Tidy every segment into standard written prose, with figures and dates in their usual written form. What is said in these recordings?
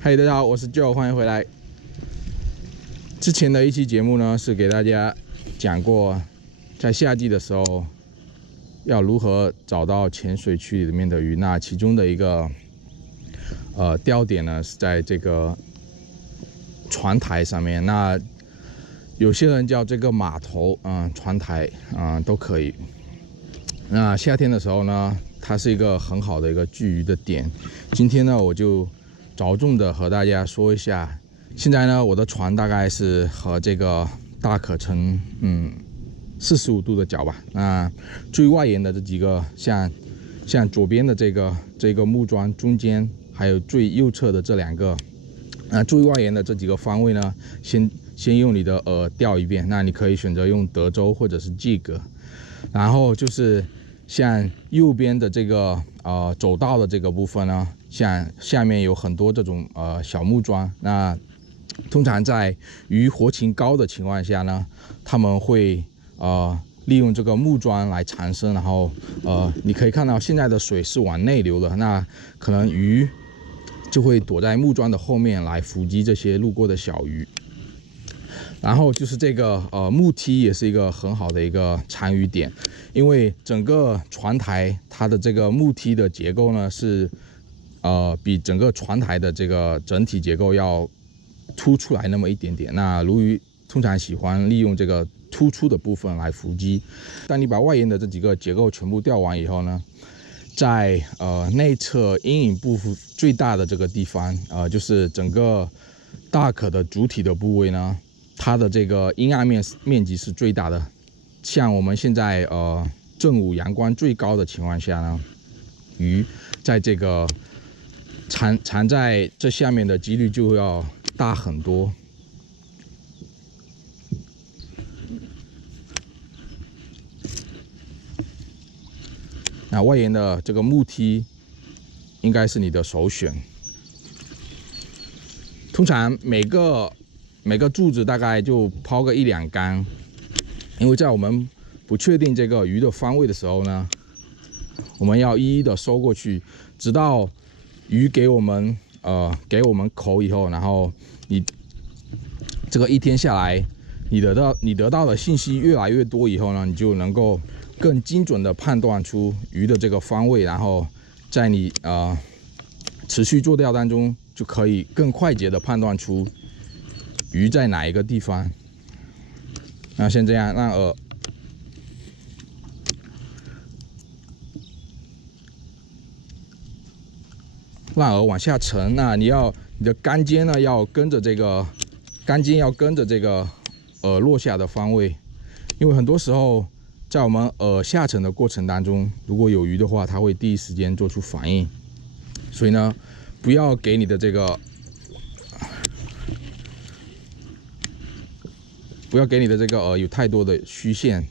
嗨，大家好，我是 Joe， 欢迎回来。之前的一期节目呢，是给大家讲过，在夏季的时候要如何找到浅水区里面的鱼。那其中的一个钓点呢，是在这个船台上面。那有些人叫这个码头船台都可以。那夏天的时候呢，它是一个很好的一个聚鱼的点。今天呢，我就着重的和大家说一下。现在呢，我的船大概是和这个大可成45度的角吧。那最外沿的这几个，像左边的这个木桩中间，还有最右侧的这两个，最外沿的这几个方位呢，先用你的饵钓一遍。那你可以选择用德州或者是 jig， 然后就是像右边的这个走道的这个部分呢，像下面有很多这种小木桩。那通常在鱼活情高的情况下呢，他们会利用这个木桩来缠身，然后你可以看到现在的水是往内流的，那可能鱼就会躲在木桩的后面来伏击这些路过的小鱼。然后就是这个木梯也是一个很好的一个缠鱼点，因为整个船台它的这个木梯的结构呢是比整个船台的这个整体结构要凸出来那么一点点。那鲈鱼通常喜欢利用这个突出的部分来伏击。当你把外沿的这几个结构全部钓完以后呢，在内侧阴影部分最大的这个地方，就是整个大可的主体的部位呢，它的这个阴暗面积是最大的。像我们现在正午阳光最高的情况下呢，鱼在这个缠在这下面的几率就要大很多。那外沿的这个木梯应该是你的首选。通常每个柱子大概就抛个1-2竿，因为在我们不确定这个鱼的方位的时候呢，我们要一一的收过去，直到鱼给我们口以后，然后你这个一天下来，你得到的信息越来越多以后呢，你就能够更精准的判断出鱼的这个方位，然后在你持续做钓当中，就可以更快捷的判断出鱼在哪一个地方。那先这样让饵往下沉。那你的竿尖呢要跟着这个饵落下的方位，因为很多时候在我们饵下沉的过程当中，如果有鱼的话，它会第一时间做出反应。所以呢，不要给你的这个饵有太多的虚线。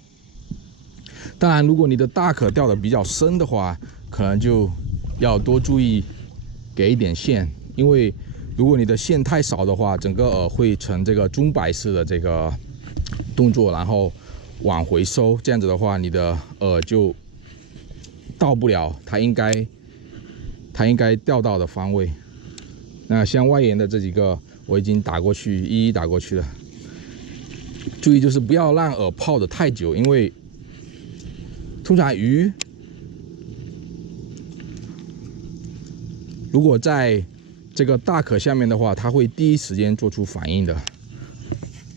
当然，如果你的大可钓的比较深的话，可能就要多注意给一点线，因为如果你的线太少的话，整个饵会呈这个钟摆式的这个动作，然后往回收。这样子的话，你的饵就到不了它应该钓到的方位。那像外沿的这几个，我已经一一打过去了。注意就是不要让饵泡得太久，因为通常鱼如果在这个大可下面的话，它会第一时间做出反应的。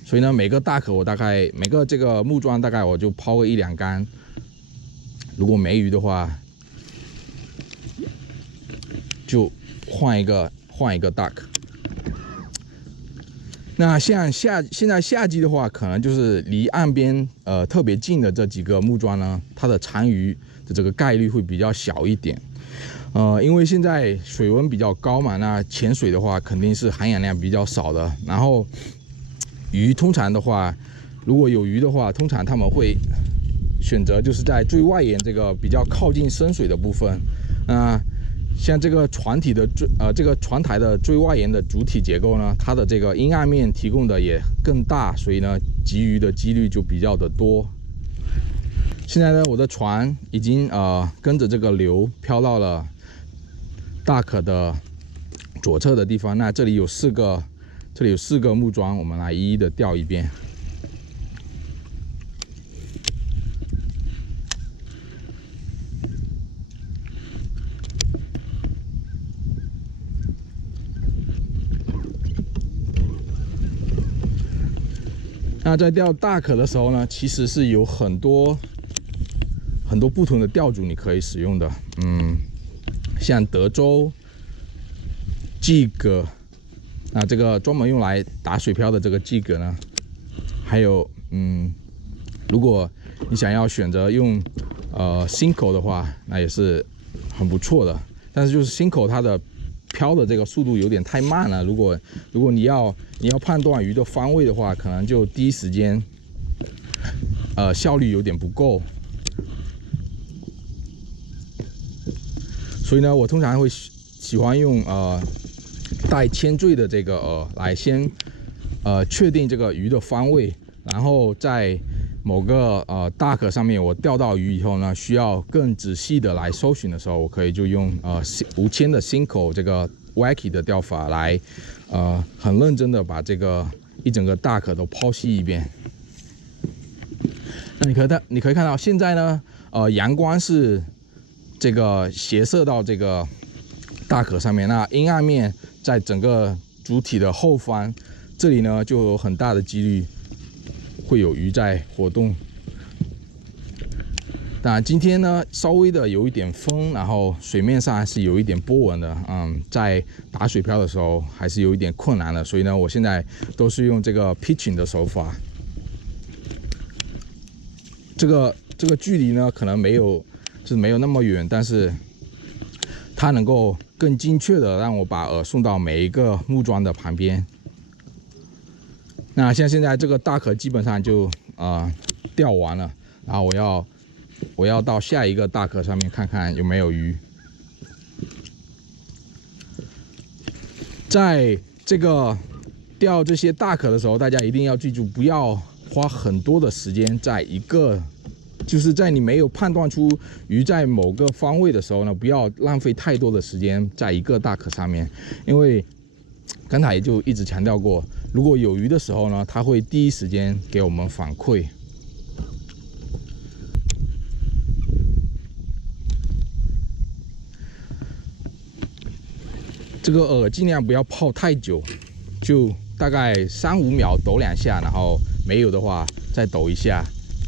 所以呢，每个大可每个这个木桩大概我就抛个1-2竿。如果没鱼的话，就换一个大可。那像现在夏季的话，可能就是离岸边特别近的这几个木桩呢，它的缠鱼的这个概率会比较小一点。因为现在水温比较高嘛，那潜水的话肯定是含氧量比较少的。然后鱼通常的话，如果有鱼的话，通常他们会选择就是在最外沿这个比较靠近深水的部分。像这个船台的最外沿的主体结构呢，它的这个阴暗面提供的也更大，所以呢，集鱼的几率就比较的多。现在呢，我的船已经跟着这个流漂到了大壳的左侧的地方。那这里有4个木桩，我们来一一的钓一遍。那在钓大壳的时候呢，其实是有很多不同的钓组你可以使用的，像德州、Jig， 那这个专门用来打水漂的这个 Jig 呢，还有如果你想要选择用Senko 的话，那也是很不错的。但是就是 Senko 它的漂的这个速度有点太慢了，如果你要判断鱼的方位的话，可能就第一时间效率有点不够。所以呢，我通常会喜欢用带铅坠的这个来先确定这个鱼的方位，然后在某个大壳上面我钓到鱼以后呢，需要更仔细的来搜寻的时候，我可以就用无铅的Senko这个 Wacky 的钓法来很认真的把这个一整个大壳都剖析一遍。那你可以看到现在呢，阳光是这个斜射到这个大壳上面，那阴暗面在整个主体的后方，这里呢就有很大的几率会有鱼在活动。当然今天呢稍微的有一点风，然后水面上还是有一点波纹的，在打水漂的时候还是有一点困难的，所以呢我现在都是用这个 pitching 的手法。这个距离呢可能没有那么远，但是它能够更精确的让我把饵送到每一个木桩的旁边。那像现在这个大壳基本上就钓完了，然后我要到下一个大壳上面看看有没有鱼。在这个钓这些大壳的时候，大家一定要记住，不要花很多的时间就是在你没有判断出鱼在某个方位的时候呢，不要浪费太多的时间在一个大壳上面，因为刚才也就一直强调过，如果有鱼的时候呢，它会第一时间给我们反馈。这个饵尽量不要泡太久，就大概3-5秒抖2下，然后没有的话再抖1下，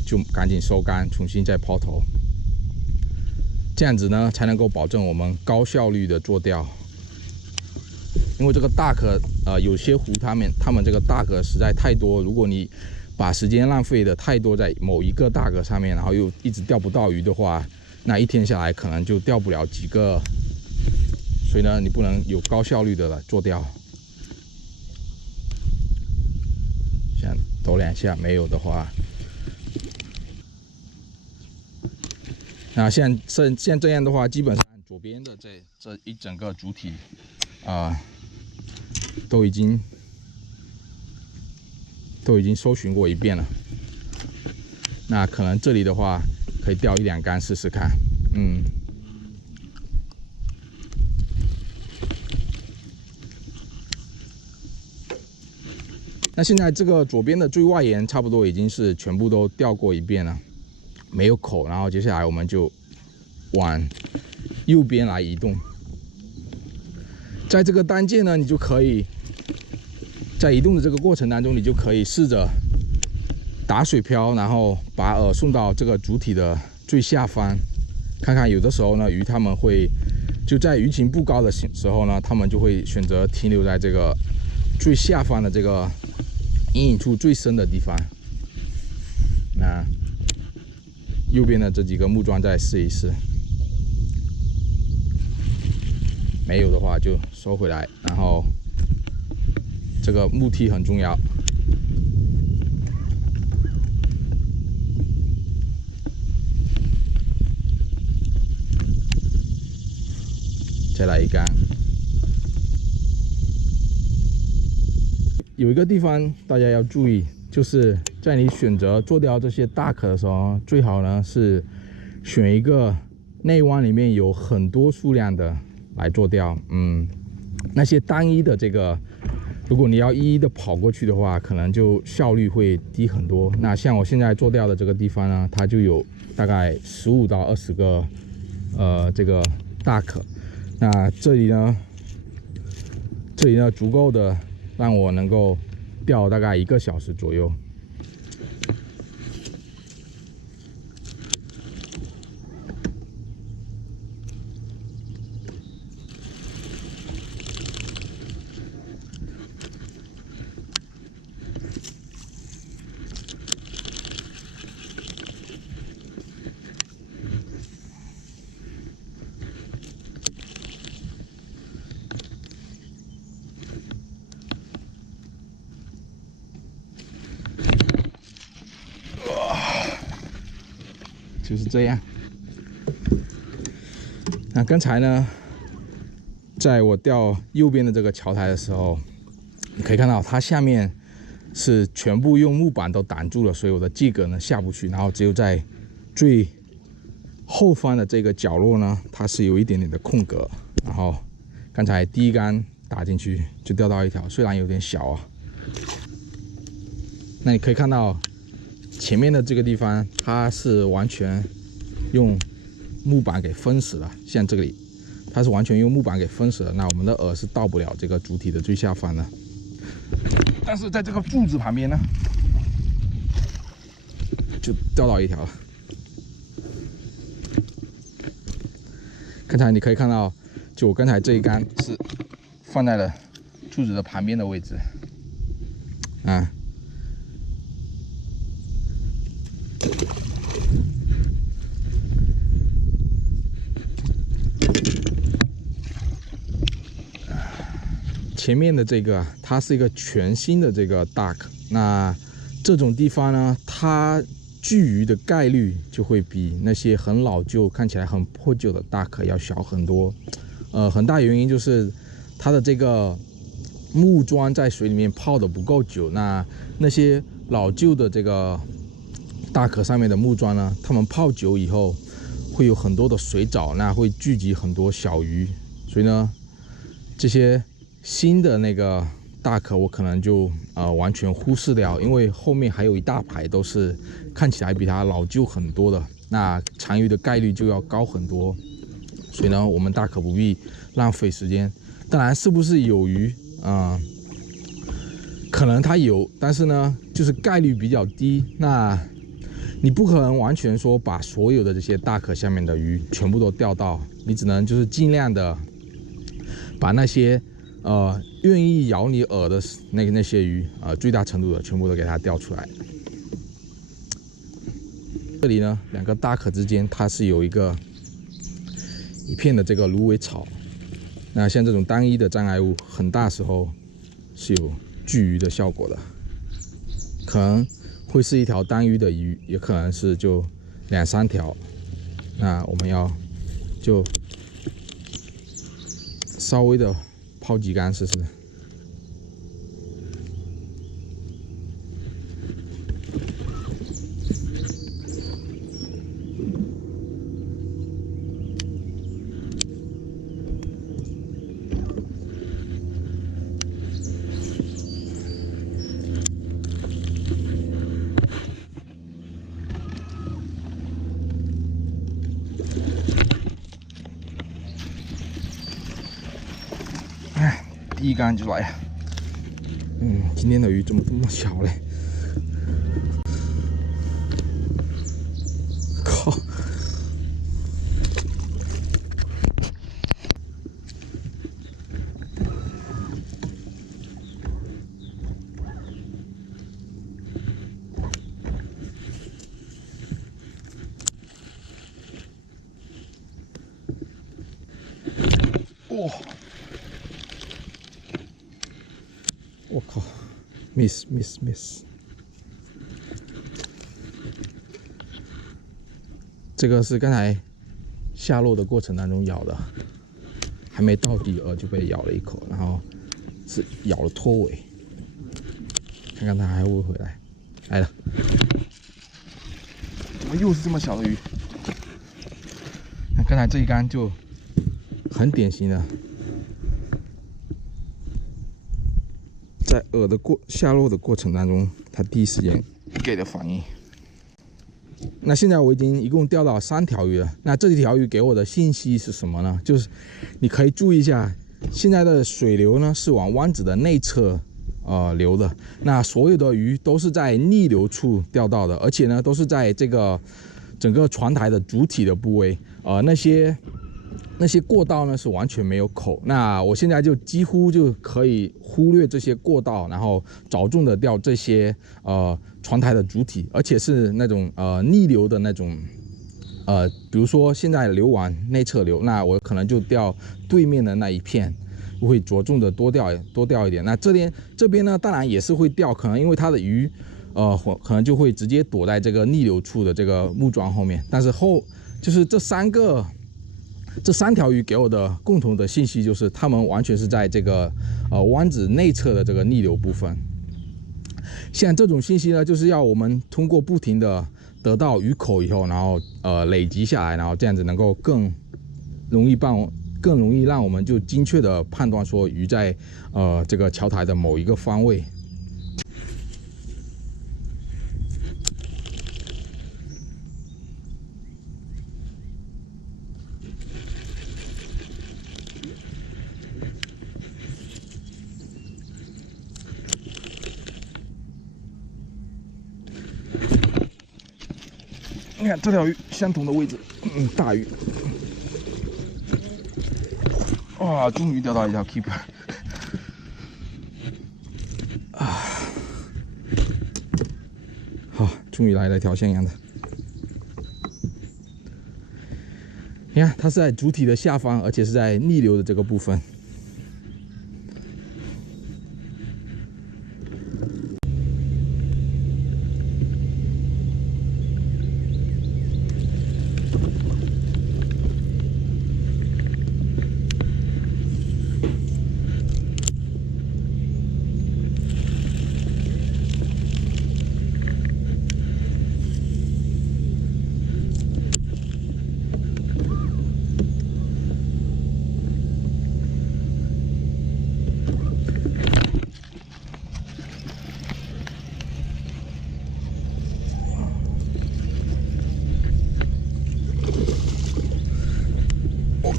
就赶紧收竿，重新再抛头。这样子呢，才能够保证我们高效率的做钓。因为这个大壳，有些湖他们这个大壳实在太多，如果你把时间浪费的太多在某一个大壳上面，然后又一直钓不到鱼的话，那一天下来可能就钓不了几个。所以呢，你不能有高效率的来做钓。像抖2下没有的话，那像这样的话，基本上左边的这一整个主体都已经搜寻过一遍了。那可能这里的话，可以钓1-2竿试试看。那现在这个左边的最外沿差不多已经是全部都钓过一遍了，没有口。然后接下来我们就往右边来移动。在这个单键呢，你就可以在移动的这个过程当中，你就可以试着打水漂，然后把饵送到这个主体的最下方，看看有的时候呢，鱼它们会就在鱼情不高的时候呢，它们就会选择停留在这个最下方的这个阴影处最深的地方。那右边的这几个木桩再试一试，没有的话就收回来，然后这个木梯很重要。再来1竿。有一个地方大家要注意，就是在你选择做钓这些大壳的时候，最好呢是选一个内湾里面有很多数量的来做钓。那些单一的这个，如果你要一一的跑过去的话，可能就效率会低很多。那像我现在做钓的这个地方呢，它就有大概15到20个这个大壳。那这里呢足够的让我能够钓大概1个小时左右。就是这样。那刚才呢，在我钓右边的这个桥台的时候，你可以看到它下面是全部用木板都挡住了，所以我的髻壳呢下不去，然后只有在最后方的这个角落呢，它是有一点点的空格。然后刚才第一竿打进去就钓到一条，虽然有点小啊。那你可以看到前面的这个地方，它是完全用木板给封死了。像这里，它是完全用木板给封死了。那我们的饵是到不了这个主体的最下方的。但是在这个柱子旁边呢，就钓到一条了。刚才你可以看到，就我刚才这一竿是放在了柱子的旁边的位置啊。前面的这个，它是一个全新的这个 duck， 那这种地方呢，它聚鱼的概率就会比那些很老旧、看起来很破旧的 duck 要小很多。很大原因就是它的这个木桩在水里面泡的不够久，那些老旧的这个大壳上面的木桩呢，它们泡久以后会有很多的水藻，那会聚集很多小鱼，所以呢，这些新的那个大壳我可能就完全忽视掉，因为后面还有一大排都是看起来比它老旧很多的，那残余的概率就要高很多。所以呢，我们大可不必浪费时间。当然，是不是有鱼可能它有，但是呢，就是概率比较低。那你不可能完全说把所有的这些大壳下面的鱼全部都钓到，你只能就是尽量的把那些愿意咬你饵的那些鱼最大程度的全部都给它钓出来。这里呢，两个大壳之间它是有一片的这个芦苇草。那像这种单一的障碍物，很大时候是有聚鱼的效果的，可能会是一条单鱼的鱼，也可能是就2、3条。那我们要就稍微的抛几竿试试。第一竿就来了，今天的鱼怎么这么小嘞？靠！哦！我靠 ，miss， 这个是刚才下落的过程当中咬的，还没到底饵就被咬了一口，然后是咬了拖尾，看看它还会不会回来。来了，怎么又是这么小的鱼？刚才这一竿就很典型的，在饵的下落的过程当中，它第一时间给的反应。那现在我已经一共钓到3条鱼了。那这几条鱼给我的信息是什么呢？就是你可以注意一下，现在的水流呢是往湾子的内侧流的。那所有的鱼都是在逆流处钓到的，而且呢都是在这个整个船台的主体的部位。那些过道呢是完全没有口。那我现在就几乎就可以忽略这些过道，然后着重的钓这些船台的主体，而且是那种逆流的那种比如说现在流往内侧流，那我可能就钓对面的那一片，会着重的多钓一点。那这边呢，当然也是会钓，可能因为它的鱼可能就会直接躲在这个逆流处的这个木桩后面。但是就是这3条鱼给我的共同的信息就是，它们完全是在这个湾子内侧的这个逆流部分。像这种信息呢，就是要我们通过不停的得到鱼口以后，然后累积下来，然后这样子能够更容易让我们就精确的判断说鱼在这个桥台的某一个方位。你看这条鱼相同的位置，大鱼，哇，终于钓到一条 keeper 啊！好，终于来了一条像样的。你看，它是在主体的下方，而且是在逆流的这个部分。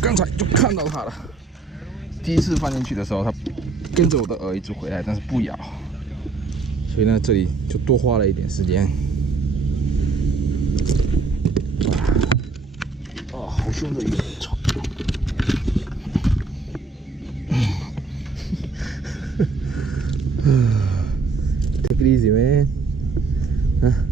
刚才就看到它了，第一次放进去的时候，它跟着我的饵一直回来，但是不咬，所以呢，这里就多花了一点时间。哦，好凶的鱼，操！Take it easy, man. 啊。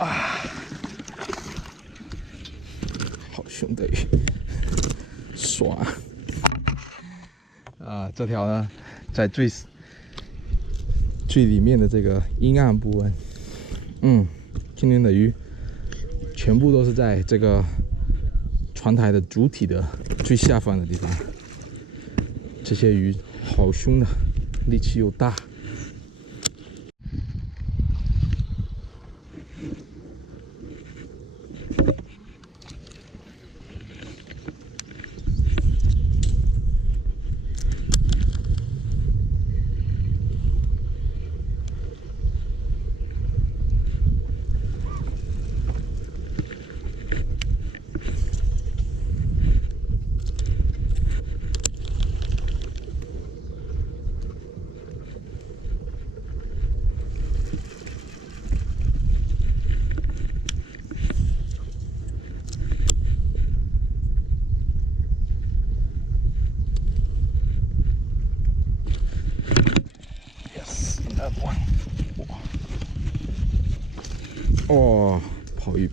哇，好凶的鱼，爽！啊，这条呢，在最里面的这个阴暗部分，今天的鱼全部都是在这个船台的主体的最下方的地方。这些鱼好凶的，力气又大。哦，跑鱼，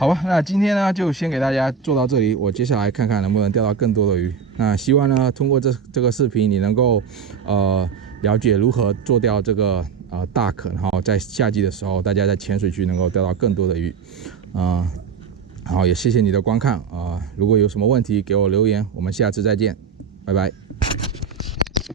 好吧，那今天呢就先给大家做到这里，我接下来看看能不能钓到更多的鱼。那希望呢通过这个视频，你能够了解如何做钓这个大壳，然后在夏季的时候，大家在浅水区能够钓到更多的鱼。然后也谢谢你的观看如果有什么问题给我留言，我们下次再见，拜拜。